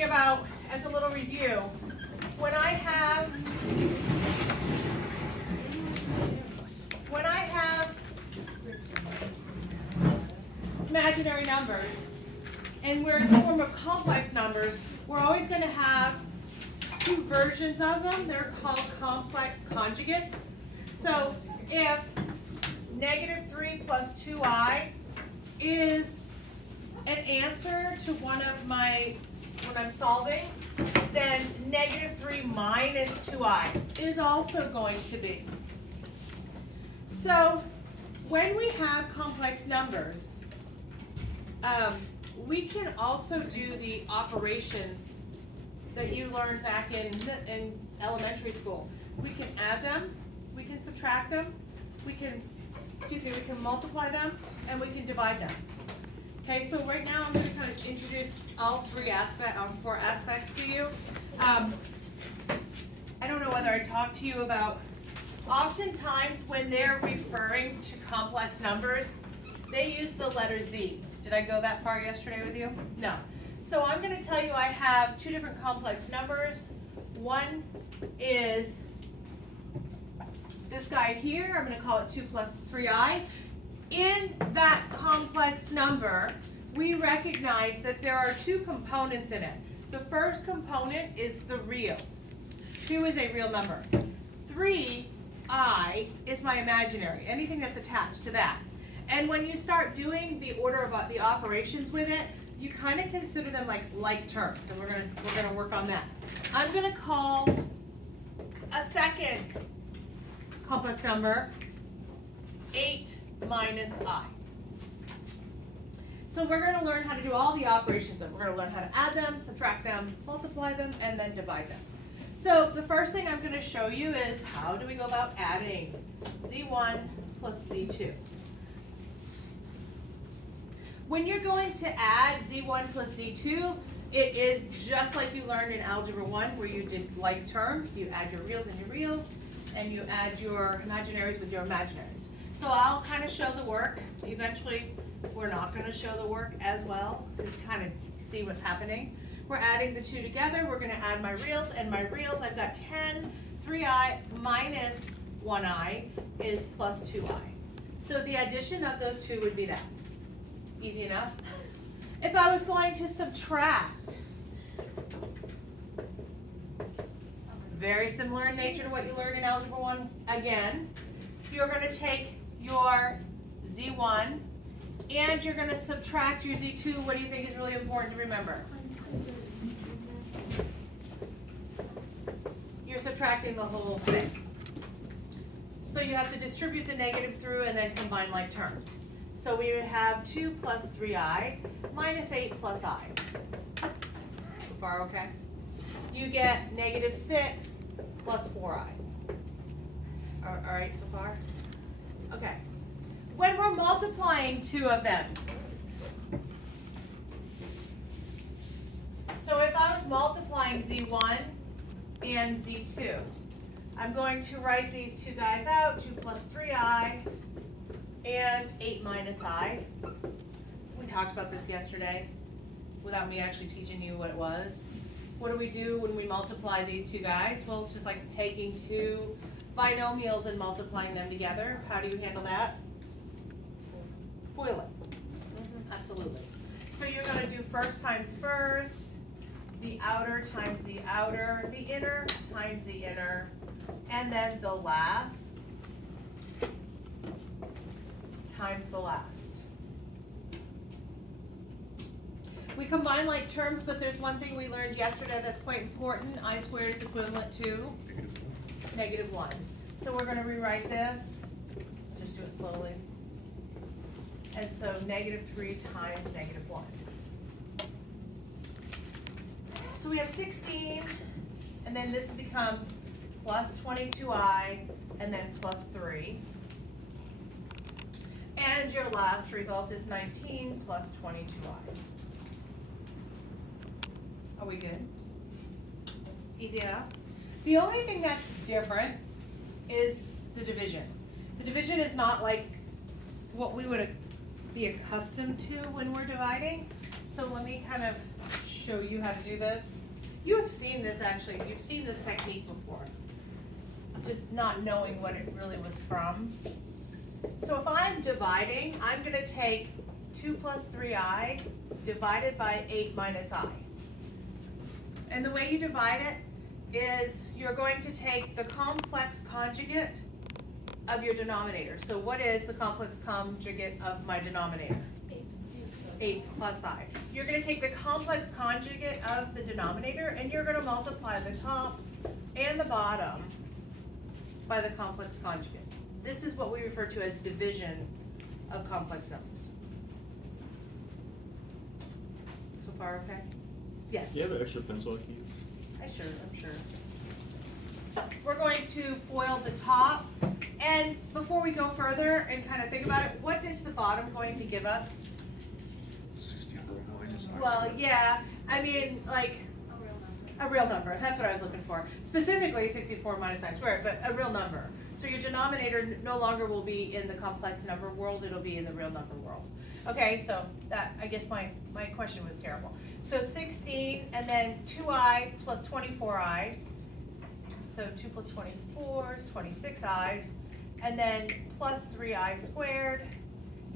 talking about, as a little review, when I have imaginary numbers and we're in the form of complex numbers, we're always going to have two versions of them. They're called complex conjugates. So if -3 plus 2i is an answer to one of my, when I'm solving, then -3 minus 2i is also going to be. So when we have complex numbers, we can also do the operations that you learned back in elementary school. We can add them, we can subtract them, we can multiply them, and we can divide them. Okay, so right now I'm going to kind of introduce all four aspects to you. I don't know whether I talked to you about, oftentimes when they're referring to complex numbers, they use the letter Z. Did I go that far yesterday with you? No. So I'm going to tell you I have two different complex numbers. One is this guy here. I'm going to call it 2 plus 3i. In that complex number, we recognize that there are two components in it. The first component is the reals. 2 is a real number. 3i is my imaginary, anything that's attached to that. And when you start doing the order of the operations with it, you kind of consider them like terms, and we're gonna work on that. I'm gonna call a second complex number 8 minus I. So we're going to learn how to do all the operations of it. We're going to learn how to add them, subtract them, multiply them, and then divide them. So the first thing I'm going to show you is how do we go about adding Z1 plus Z2. When you're going to add Z1 plus Z2, it is just like you learned in Algebra 1 where you did like terms. You add your reals and your reals, and you add your imaginaries with your imaginaries. So I'll kind of show the work. Eventually, we're not going to show the work as well. Just kind of see what's happening. We're adding the two together. We're going to add my reals, and my reals, I've got 10, 3i minus 1i is plus 2i. So the addition of those two would be that. Easy enough. If I was going to subtract, very similar in nature to what you learned in Algebra 1, again, you're going to take your Z1 and you're going to subtract your Z2. What do you think is really important to remember? You're subtracting the whole thing. So you have to distribute the negative through and then combine like terms. So we would have 2 plus 3i minus 8 plus I. So far, okay? You get negative 6 plus 4i. All right, so far? Okay. When we're multiplying two of them, so if I was multiplying Z1 and Z2, I'm going to write these two guys out, 2 plus 3i and 8 minus I. We talked about this yesterday without me actually teaching you what it was. What do we do when we multiply these two guys? Well, it's just like taking two binomials and multiplying them together. How do you handle that? FOIL it. Absolutely. So you're going to do first times first, the outer times the outer, the inner times the inner, and then the last times the last. We combine like terms, but there's one thing we learned yesterday that's quite important. I squared is equivalent to -1. So we're going to rewrite this. Just do it slowly. And so -3 times -1. So we have 16, and then this becomes plus 22i, and then plus 3. And your last result is 19 plus 22i. Are we good? Easy enough? The only thing that's different is the division. The division is not like what we would be accustomed to when we're dividing. So let me kind of show show you how to do this. You have seen this actually, you've seen this technique before. Just not knowing what it really was from. So if I'm dividing, I'm gonna take 2 plus 3i divided by 8 minus I. And the way you divide it is you're going to take the complex conjugate of your denominator. So what is the complex conjugate of my denominator? 8 plus I. You're going to take the complex conjugate of the denominator and you're going to multiply the top and the bottom by the complex conjugate. This is what we refer to as division of complex numbers. So far, okay? Yes? Do you have an extra pencil I can use? I'm sure. We're going to FOIL the top. And before we go further and kind of think about it, what is the bottom going to give us? 64 minus I Well, squared. yeah, I mean, like, a real number, that's what I was looking for. Specifically 64 minus I squared, but a real number. So your denominator no longer will be in the complex number world, it'll be in the real number world. Okay, so that, I guess my question was terrible. So 16, and then 2i plus 24i. So 2 plus 24 is 26i's. And then plus 3i squared.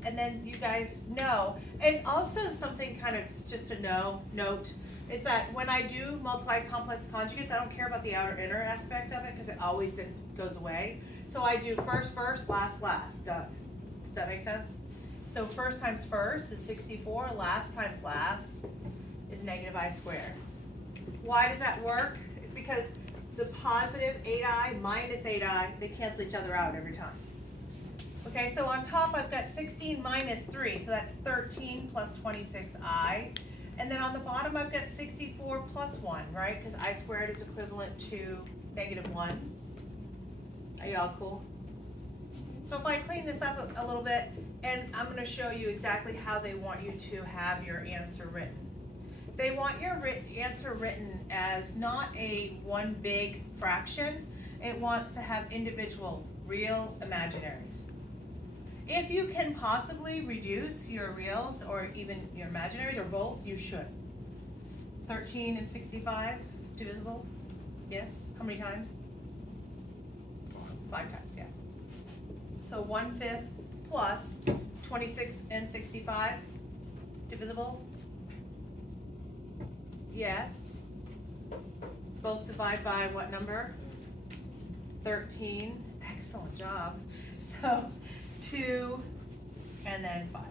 And then you guys know. And also something kind of just to note is that when I do multiply complex conjugates, I don't care about the outer inner aspect of it because it always goes away. So I do first, last, done. Does that make sense? So first times first is 64, last times last is negative I squared. Why does that work? It's because the positive 8i minus 8i, they cancel each other out every time. Okay, so on top I've got 16 minus 3, so that's 13 plus 26i. And then on the bottom I've got 64 plus 1, right? Because I squared is equivalent to negative 1. Are y'all cool? So if I clean this up a little bit, and I'm going to show you exactly how they want you to have your answer written. They want your answer written as not a one big fraction. It wants to have individual, real imaginaries. If you can possibly reduce your reals or even your imaginaries or both, you should. 13 and 65 divisible? Yes? How many times? 5 times, yeah. So 1/5 plus 26 and 65 divisible? Yes. Both divide by what number? 13. Excellent job. So 2 and then 5.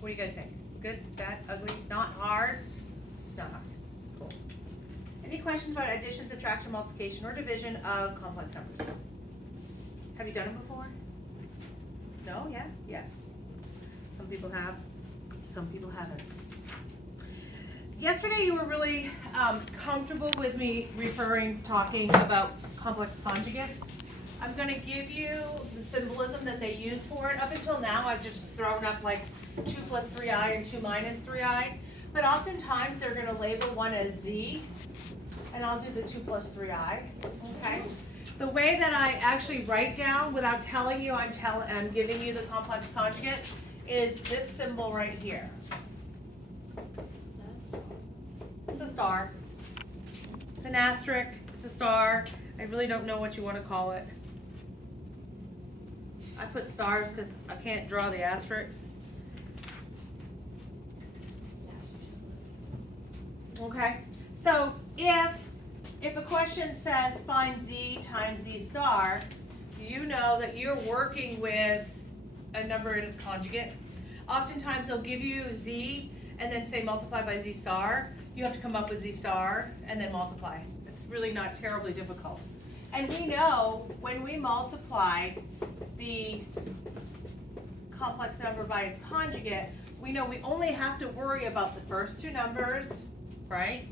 What do you guys think? Good, bad, ugly, not hard? Not hard. Cool. Any questions about addition, subtraction, multiplication, or division of complex numbers? Have you done it before? No? Yeah? Yes. Some people have, some people haven't. Yesterday you were really comfortable with me talking about complex conjugates. I'm going to give you the symbolism that they use for it. Up until now I've just thrown up like 2 plus 3i and 2 minus 3i. But oftentimes they're going to label one as z, and I'll do the 2 plus 3i. Okay? The way that I actually write down without telling you I'm giving you the complex conjugate is this symbol right here. It's a star. It's an asterisk. It's a star. I really don't know what you want to call it. I put stars because I can't draw the asterisks. Okay. So if a question says find z times z star, you know that you're working with a number in its conjugate. Oftentimes they'll give you z and then say multiply by z star. You have to come up with z star and then multiply. It's really not terribly difficult. And we know when we multiply the complex number by its conjugate, we know we only have to worry about the first two numbers, right?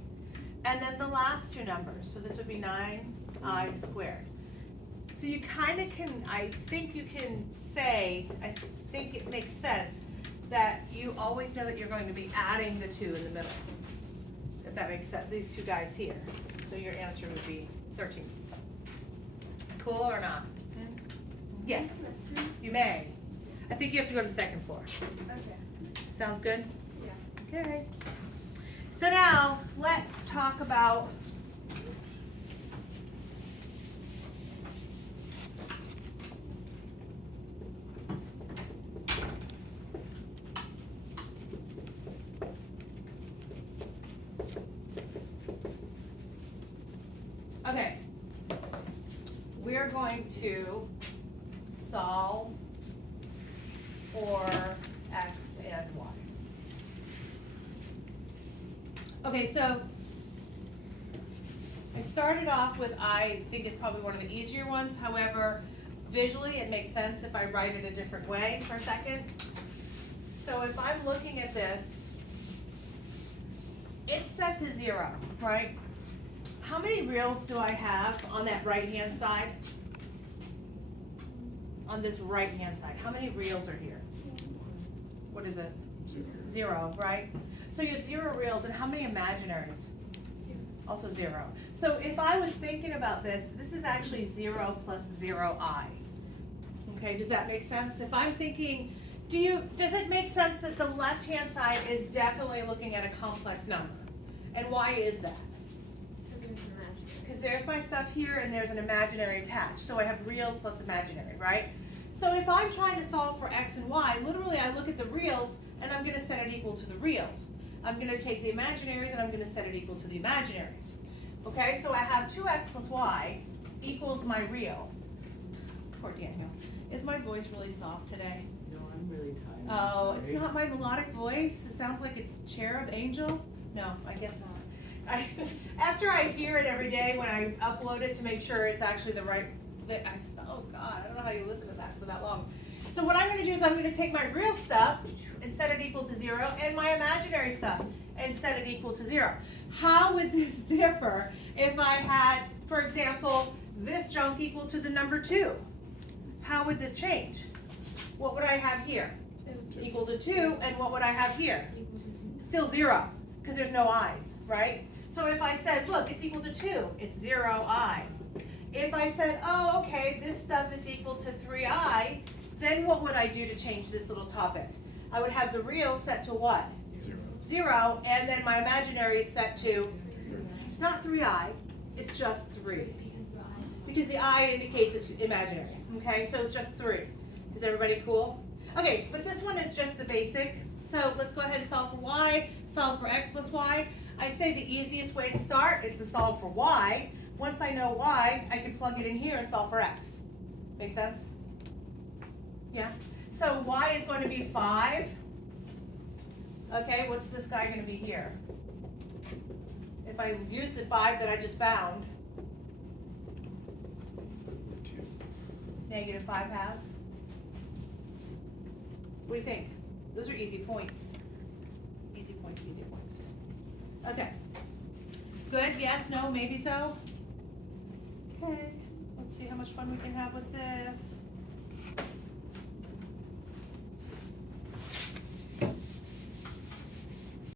And then the last two numbers. So this would be 9i squared. So you kind of can, I think you can say, I think it makes sense that you always know that you're going to be adding the 2 in the middle. If that makes sense, these two guys here. So your answer would be 13. Cool or not? Yes, you may. I think you have to go to the second floor. Okay. Sounds good? Yeah. Okay. So now, let's talk about okay. We're going to solve for x and y. Okay, so I started off with, I think it's probably one of the easier ones. However, visually it makes sense if I write it a different way for a second. So if I'm looking at this, it's set to 0, right? How many reals do I have on that right-hand side? On this right-hand side, how many reals are here? What is it? 0, right? So you have 0 reals, and how many imaginaries? Also 0. So if I was thinking about this, this is actually 0 plus 0i. Okay, does that make sense? If I'm thinking, does it make sense that the left-hand side is definitely looking at a complex number? And why is that? Because there's my stuff here and there's an imaginary attached. So I have reals plus imaginary, right? So if I'm trying to solve for x and y, literally I look at the reals and I'm going to set it equal to the reals. I'm going to take the imaginaries and I'm going to set it equal to the imaginaries. Okay, so I have 2x plus y equals my real. Poor Daniel. Is my voice really soft today? No, I'm really tired. Oh, it's not my melodic voice. It sounds like a cherub angel. No, I guess not. After I hear it every day when I upload it to make sure it's actually the right, oh God, I don't know how you listen to that for that long. So what I'm going to do is I'm going to take my real stuff and set it equal to 0, and my imaginary stuff and set it equal to 0. How would this differ if I had, for example, this junk equal to the number 2? How would this change? What would I have here? Equal to 2, and what would I have here? Still 0, because there's no i's, right? So if I said, look, it's equal to 2, it's 0i. If I said, oh, okay, this stuff is equal to 3i, then what would I do to change this little topic? I would have the real set to what? 0, and then my imaginary is set to, it's not 3i, it's just 3. Because the I indicates it's imaginary, okay? So it's just 3. Is everybody cool? Okay, but this one is just the basic. So let's go ahead and solve for y, solve for x plus y. I say the easiest way to start is to solve for y. Once I know y, I can plug it in here and solve for x. Make sense? Yeah? So y is going to be 5. Okay, what's this guy going to be here? If I use the 5 that I just found, negative 5 halves. What do you think? Those are easy points. Easy points, easy points. Okay. Good, yes, no, maybe so? Okay, let's see how much fun we can have with this.